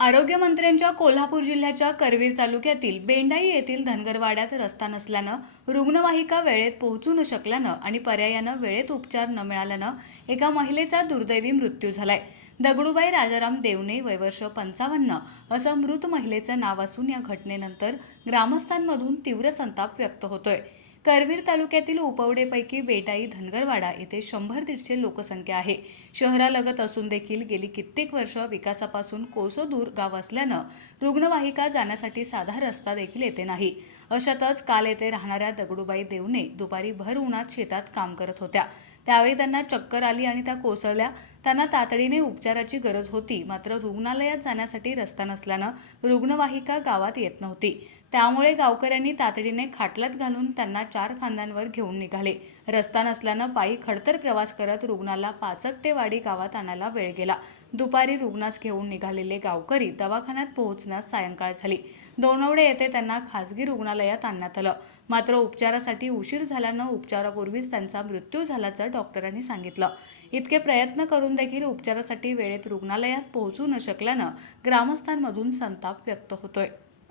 आरोग्यमंत्र्यांच्या कोल्हापूर जिल्ह्याच्या करवीर तालुक्यातील बेंडाई येथील धनगरवाड्यात रस्ता नसल्यानं रुग्णवाहिका वेळेत पोहोचू न शकल्यानं आणि पर्यायानं वेळेत उपचार न मिळाल्यानं एका महिलेचा दुर्दैवी मृत्यू झालाय। दगडूबाई राजाराम देवणे वय वर्ष 55 असं मृत महिलेचं नाव असून या घटनेनंतर ग्रामस्थांमधून तीव्र संताप व्यक्त होतोय। करवीर तालुक्यातील उपवडेपैकी बेटाई धनगरवाडा येथे 100-150 लोकसंख्या आहे। शहरालगत असून देखील गेली कित्येक वर्ष विकासापासून कोसो दूर गाव असल्यानं रुग्णवाहिका जाण्यासाठी साधा रस्ता देखील येथे नाही। अशातच काल येथे राहणाऱ्या दगडूबाई देवणे दुपारी भर उन्हात शेतात काम करत होत्या। त्यावेळी त्यांना चक्कर आली आणि त्या कोसळल्या। त्यांना तातडीने उपचाराची गरज होती, मात्र रुग्णालयात जाण्यासाठी रस्ता नसल्यानं रुग्णवाहिका गावात येत नव्हती। त्यामुळे गावकऱ्यांनी तातडीने खाटलात घालून त्यांना 4 खांद्यांवर घेऊन निघाले। रस्ता नसल्यानं पायी खडतर प्रवास करत रुग्णाला पाचकटेवाडी गावात आणायला वेळ गेला। दुपारी रुग्णास घेऊन निघालेले गावकरी दवाखान्यात पोहोचण्यास सायंकाळ झाली। दोनवडे येथे त्यांना खासगी रुग्णालयात आणण्यात आलं, मात्र उपचारासाठी उशीर झाल्यानं उपचारापूर्वीच त्यांचा मृत्यू झाल्याचं डॉक्टरांनी सांगितलं। इतके प्रयत्न करून देखील उपचारासाठी वेळेत रुग्णालयात पोहोचू न शकल्यानं ग्रामस्थांमधून संताप व्यक्त होतोय।